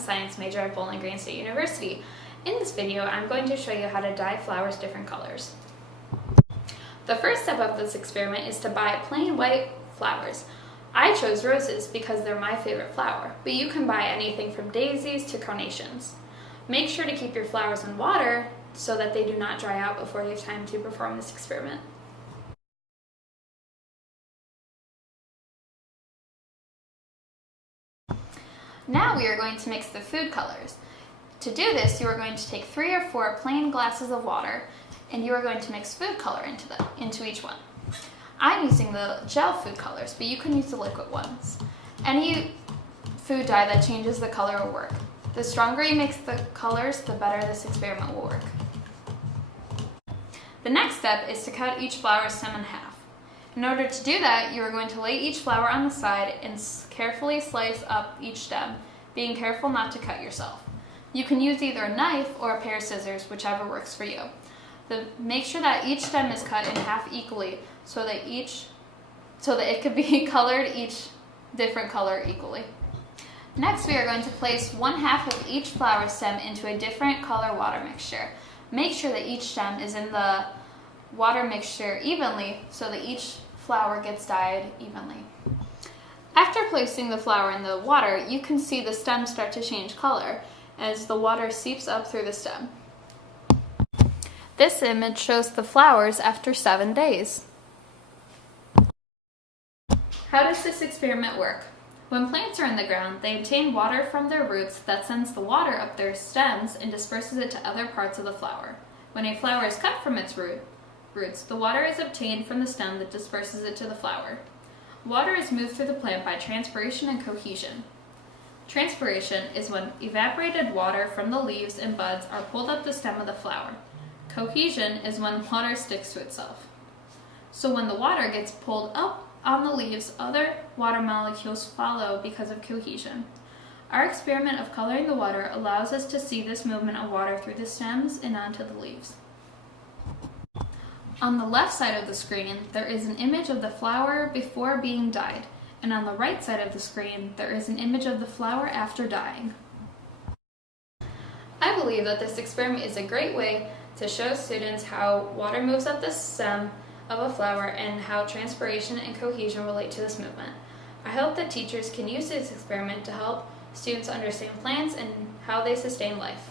and Science major at Bowling Green State University. In this video, I'm going to show you how to dye flowers different colors. The first step of this experiment is to buy plain white flowers. I chose roses because they're my favorite flower, but you can buy anything from daisies to carnations. Make sure to keep your flowers in water so that they do not dry out before you have time to perform this experiment. Now we are going to mix the food colors. To do this, you are going to take 3 or 4 plain glasses of water and you are going to mix food color into each one. I'm using the gel food colors, but you can use the liquid ones. Any food dye that changes the color will work. The stronger you mix the colors, the better this experiment will work. The next step is to cut each flower stem in half. In order to do that, you are going to lay each flower on the side and carefully slice up each stem, being careful not to cut yourself. You can use either a knife or a pair of scissors, whichever works for you. Make sure that each stem is cut in half equally so that it could be colored each different color equally. Next, we are going to place 1/2 of each flower stem into a different color water mixture. Make sure that each stem is in the water mixture evenly so that each flower gets dyed evenly. After placing the flower in the water, you can see the stem start to change color as the water seeps up through the stem. This image shows the flowers after 7 days. How does this experiment work? When plants are in the ground, they obtain water from their roots that sends the water up their stems and disperses it to other parts of the flower. When a flower is cut from its roots, the water is obtained from the stem that disperses it to the flower. Water is moved through the plant by transpiration and cohesion. Transpiration is when evaporated water from the leaves and buds are pulled up the stem of the flower. Cohesion is when water sticks to itself. So when the water gets pulled up on the leaves, other water molecules follow because of cohesion. Our experiment of coloring the water allows us to see this movement of water through the stems and onto the leaves. On the left side of the screen, there is an image of the flower before being dyed, and on the right side of the screen, there is an image of the flower after dyeing. I believe that this experiment is a great way to show students how water moves up the stem of a flower and how transpiration and cohesion relate to this movement. I hope that teachers can use this experiment to help students understand plants and how they sustain life.